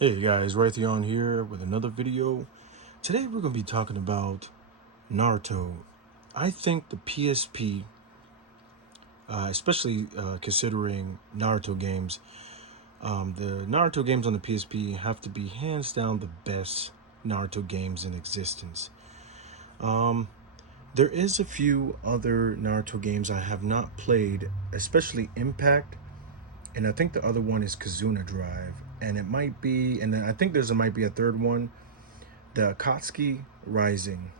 Hey guys, Raytheon here with another video. Today we're going to be talking about Naruto. I think the PSP, especially considering Naruto games, the Naruto games on the PSP have to be hands down the best Naruto games in existence. Um, there is a few other Naruto games I have not played, especially Impact, and I think the other one is Kazuna Drive, and it might be, and then I think might be a third one, the Akatsuki Rising.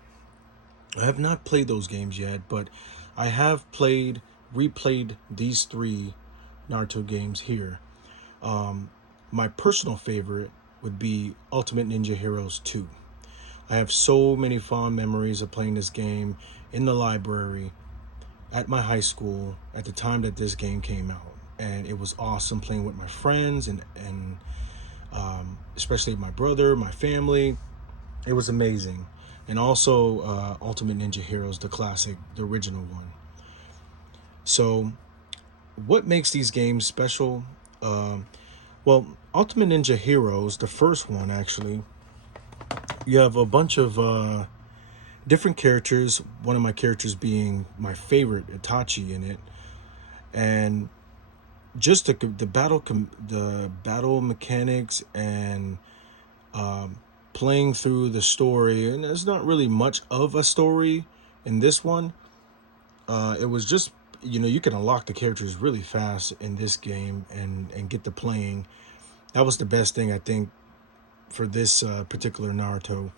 I have not played those games yet, but I have replayed these three Naruto games here. Um, my personal favorite would be Ultimate Ninja Heroes 2. I have so many fond memories of playing this game in the library at my high school at the time that this game came out. And it was awesome playing with my friends and especially my brother, my family. It was amazing. And also Ultimate Ninja Heroes, the classic, the original one. So, what makes these games special? Um, well, Ultimate Ninja Heroes, the first one actually, you have a bunch of different characters. One of my characters being my favorite, Itachi, in it, and just the battle mechanics and um, playing through the story, and there's not really much of a story in this one. It was just, you can unlock the characters really fast in this game and get to playing. That was the best thing I think for this particular Naruto.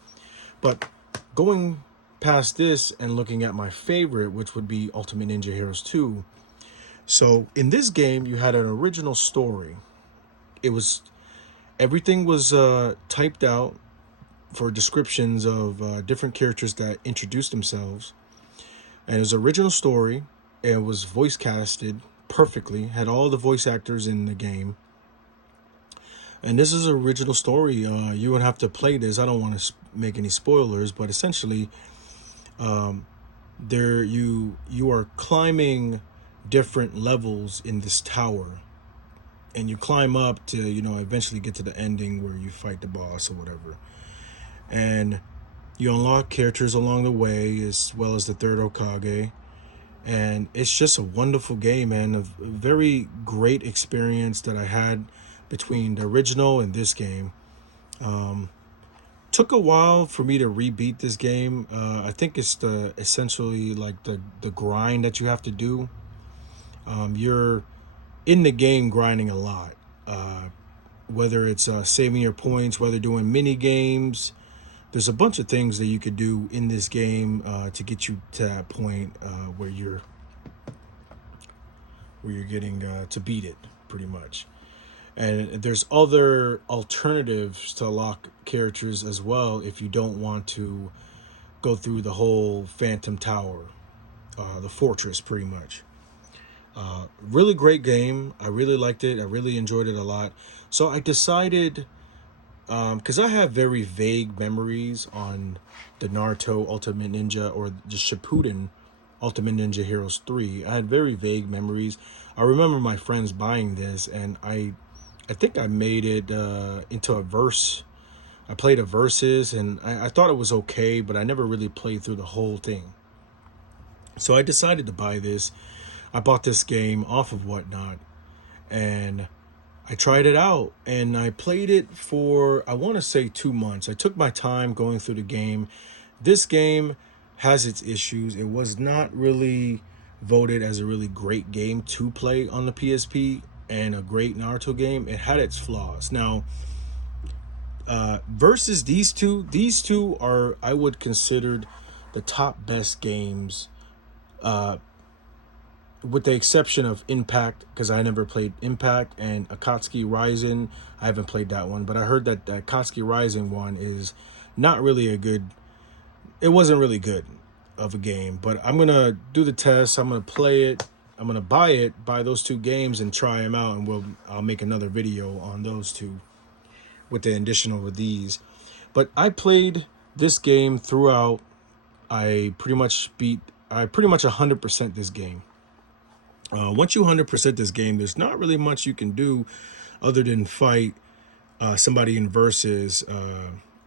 But going past this and looking at my favorite, which would be Ultimate Ninja Heroes 2. So in this game, you had an original story. It was Everything was typed out for descriptions of different characters that introduced themselves, and it was original story. It was voice casted perfectly. Had all the voice actors in the game, and this is an original story. You would have to play this. I don't want to make any spoilers, but essentially, um, you are climbing different levels in this tower, and you climb up to eventually get to the ending where you fight the boss or whatever, and you unlock characters along the way as well as the third Okage. And it's just a wonderful game, man. A very great experience that I had between the original and this game. um, Took a while for me to rebeat this game. I think it's the essentially like the grind that you have to do. You're in the game grinding a lot, whether it's saving your points, whether doing mini games. There's a bunch of things that you could do in this game to get you to that point where you're getting to beat it, pretty much. And there's other alternatives to lock characters as well if you don't want to go through the whole Phantom Tower, the fortress, pretty much. Really great game. I really liked it. I really enjoyed it a lot. So I decided, because I have very vague memories on the Naruto Ultimate Ninja or the Shippuden Ultimate Ninja Heroes 3. I had very vague memories. I remember my friends buying this, and I think I made it into a verse. I played a versus, and I thought it was okay, but I never really played through the whole thing. So I decided to buy this. I bought this game off of Whatnot, and I tried it out, and I played it for, I want to say, 2 months. I took my time going through the game. This game has its issues. It was not really voted as a really great game to play on the PSP and a great Naruto game. It had its flaws. Now, versus these two are, I would consider, the top best games, uh, with the exception of Impact, because I never played Impact, and Akatsuki Rising. I haven't played that one, but I heard that the Akatsuki Rising one is not really a good. It wasn't really good of a game, but I'm gonna do the test. I'm gonna play it. I'm gonna buy those two games and try them out, and I'll make another video on those two with the additional of these. But I played this game throughout. I pretty much 100% this game. Once you 100% this game, there's not really much you can do other than fight somebody in versus,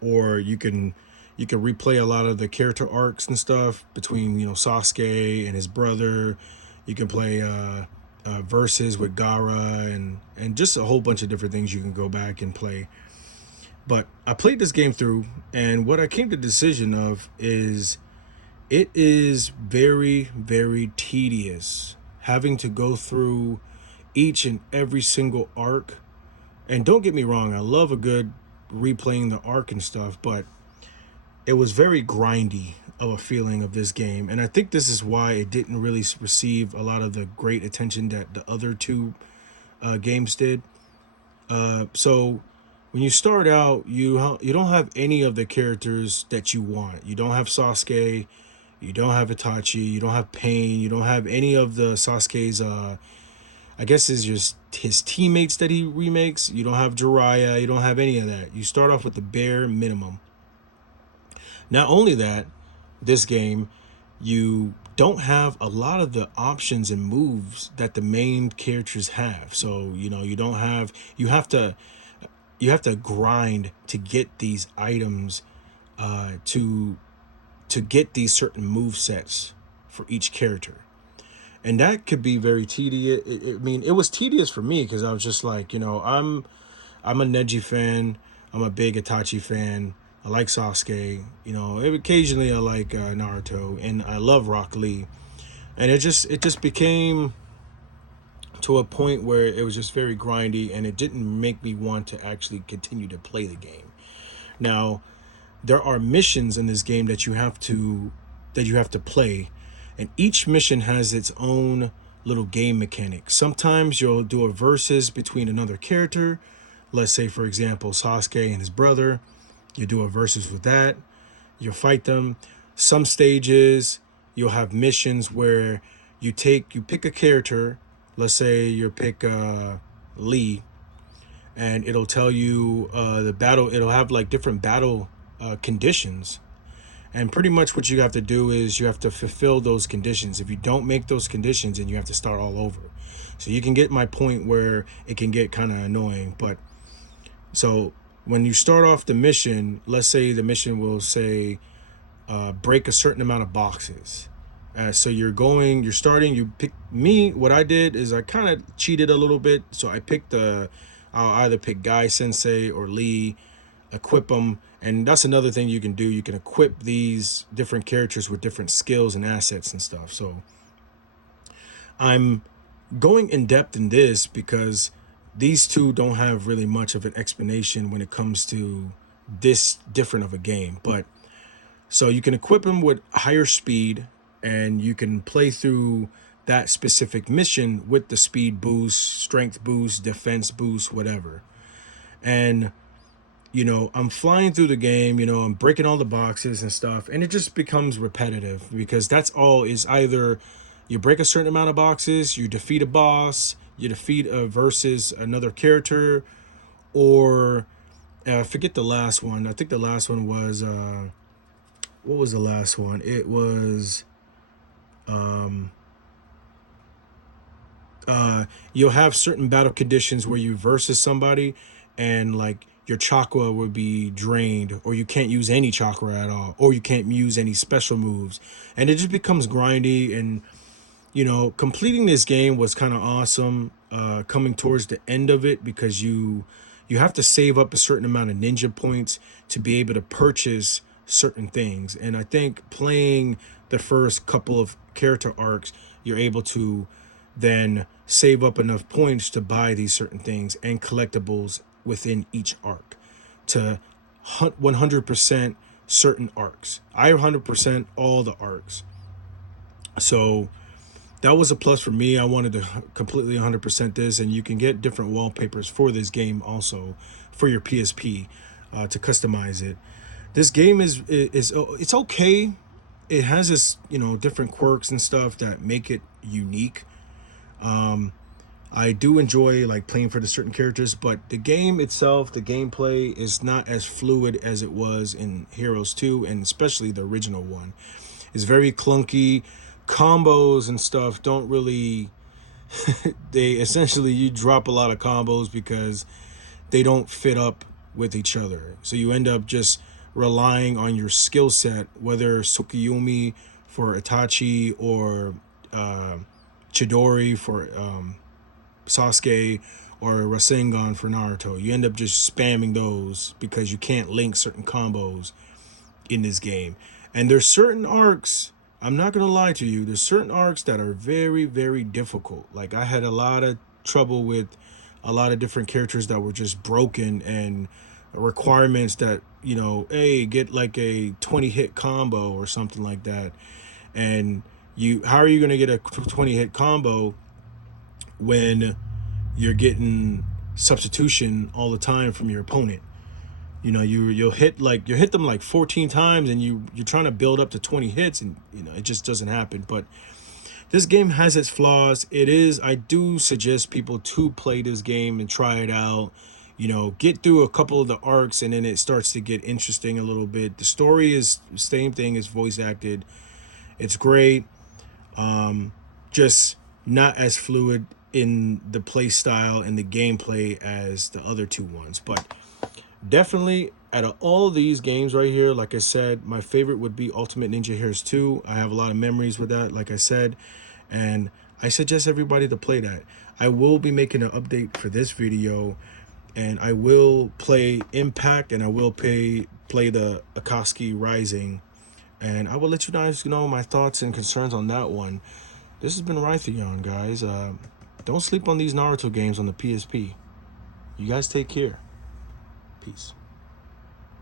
or you can replay a lot of the character arcs and stuff between Sasuke and his brother. You can play versus with Gara and just a whole bunch of different things you can go back and play. But I played this game through, and what I came to the decision of is it is very, very tedious having to go through each and every single arc. And don't get me wrong, I love a good replaying the arc and stuff, but it was very grindy of a feeling of this game. And I think this is why it didn't really receive a lot of the great attention that the other two games did. So when you start out, you don't have any of the characters that you want. You don't have Sasuke, you don't have Itachi, you don't have Pain, you don't have any of the Sasuke's. I guess is just his teammates that he remakes. You don't have Jiraiya, you don't have any of that. You start off with the bare minimum. Not only that, this game, you don't have a lot of the options and moves that the main characters have. So you don't have you have to grind to get these items, to get these certain move sets for each character, and that could be very tedious. I mean, it was tedious for me because I was just like, I'm a Neji fan, I'm a big Itachi fan. I like Sasuke. Occasionally I like Naruto, and I love Rock Lee. And it just became to a point where it was just very grindy, and it didn't make me want to actually continue to play the game. Now, there are missions in this game that you have to play, and each mission has its own little game mechanic. Sometimes you'll do a versus between another character. Let's say, for example, Sasuke and his brother. You do a versus with that. You'll fight them. Some stages, you'll have missions where you pick a character. Let's say you pick Lee, and it'll tell you the battle. It'll have like different battle conditions, and pretty much what you have to do is you have to fulfill those conditions. If you don't make those conditions, then you have to start all over. So you can get my point where it can get kind of annoying. But so when you start off the mission, let's say the mission will say break a certain amount of boxes. So you pick me. What I did is I kind of cheated a little bit. So I'll either pick Guy Sensei or Lee, equip them. And that's another thing you can do. You can equip these different characters with different skills and assets and stuff. So I'm going in depth in this because these two don't have really much of an explanation when it comes to this different of a game. But so you can equip them with higher speed, and you can play through that specific mission with the speed boost, strength boost, defense boost, whatever. And I'm flying through the game, I'm breaking all the boxes and stuff, and it just becomes repetitive because that's all is either you break a certain amount of boxes, you defeat a boss, you defeat versus another character, or forget the last one. I think the last one was what was the last one? It was you'll have certain battle conditions where you versus somebody, and like your chakra would be drained, or you can't use any chakra at all, or you can't use any special moves, and it just becomes grindy. And completing this game was kind of awesome, coming towards the end of it, because you have to save up a certain amount of ninja points to be able to purchase certain things. And I think playing the first couple of character arcs, you're able to then save up enough points to buy these certain things and collectibles within each arc to 100% certain arcs. I 100% all the arcs. So that was a plus for me. I wanted to completely 100% this, and you can get different wallpapers for this game also for your PSP to customize it. This game is it's okay. It has this different quirks and stuff that make it unique. I do enjoy like playing for the certain characters, but the game itself, the gameplay is not as fluid as it was in Heroes 2, and especially the original one. It's very clunky. Combos and stuff don't really they essentially, you drop a lot of combos because they don't fit up with each other. So you end up just relying on your skill set, whether Tsukuyomi for Itachi or Chidori for Sasuke or Rasengan for Naruto. You end up just spamming those because you can't link certain combos in this game. And there's certain arcs, I'm not going to lie to you, there's certain arcs that are very, very difficult. Like I had a lot of trouble with a lot of different characters that were just broken, and requirements that, you know, hey, get like a 20 hit combo or something like that. And how are you going to get a 20 hit combo when you're getting substitution all the time from your opponent? You know, you'll hit them like 14 times, and you're trying to build up to 20 hits, and you know it just doesn't happen. But this game has its flaws. I do suggest people to play this game and try it out. You know, get through a couple of the arcs, and then it starts to get interesting a little bit. The story is the same thing, it's voice acted. It's great. Just not as fluid in the play style and the gameplay as the other two ones. But definitely, out of all these games right here, like I said, my favorite would be Ultimate Ninja Heroes 2. I have a lot of memories with that, like I said, and I suggest everybody to play that. I will be making an update for this video, and I will play Impact, and I will play the Akatsuki Rising, and I will let you guys know my thoughts and concerns on that one. This has been Rhytheon, guys. Don't sleep on these Naruto games on the PSP. You guys take care. Peace.